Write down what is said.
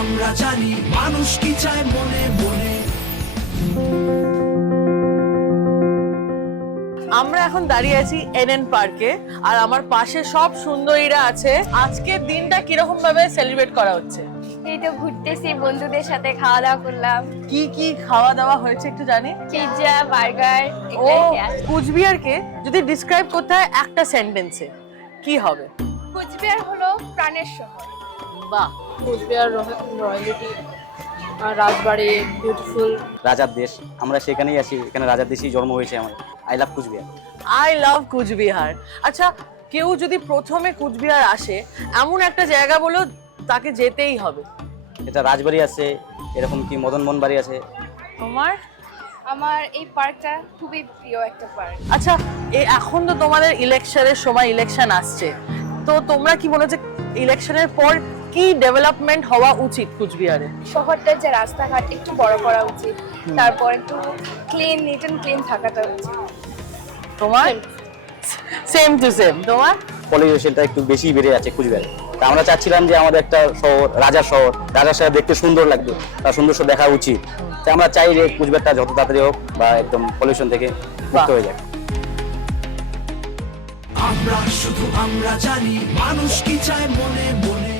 আমরা জানি মানুষ কি চায় মনে মনে। আমরা এখন দাঁড়িয়ে আছি এনএন পার্কে, আর আমার পাশে সব সুন্দরীরা আছে। আজকের দিনটা কিরকম ভাবে সেলিব্রেট করা হচ্ছে? এই তো ঘুরতেছি, বন্ধুদের সাথে খাওয়া দাওয়া করলাম। কি কি খাওয়া দাওয়া হয়েছে একটু জানি? পিৎজা, বার্গার, ও, কুচবিহারকে যদি ডিসক্রাইব করতে হয় একটা সেন্টেন্সে কি হবে? কুচবিহার হলো প্রাণের শহর। বাহ, কুচবিহার রয়্যালিটি, রাজবাড়ি, বিউটিফুল। রাজার দেশ, আমরা সেখানেই আছি, এখানে রাজার দেশেই জন্ম হয়েছে আমার। I love Cooch Behar. I love Cooch Behar. আচ্ছা, কেউ যদি প্রথমে কুচবিহার আসে, এমন একটা জায়গা বলো তাকে যেতেই হবে। এটা রাজবাড়ি আছে, এরকম কি মদনমোহন বাড়ি আছে। তোমার? আমার এই পার্কটা খুবই প্রিয় একটা পার্ক। আচ্ছা, এখন তো তোমাদের ইলেকশনের সময়, ইলেকশন আসছে, তো তোমরা কি মনে হচ্ছে ইলেকশনের পর কি ডেভেলপমেন্ট হওয়া উচিত কুচবিহারে? শহরটার যে রাস্তাঘাট একটু বড় করা উচিত, তারপর একটু ক্লিন, নিট এন্ড ক্লিন থাকাটা উচিত। তোমার? Same to same. তোমার? পলিউশনটা একটু বেশি বেড়ে যাচ্ছে কুচবিহারে। তা আমরা চাচ্ছিলাম যে আমাদের একটা শহর, রাজার শহর, রাজার শহর দেখতে সুন্দর লাগবে, তার সৌন্দর্য দেখা উচিত। তাই আমরা চাই যে কুচবিহারটা যত তাড়াতাড়ি হোক বা একদম পলিউশন থেকে মুক্ত হয়ে যাক। আমরা জানি মানুষ কি চায় মনে মনে।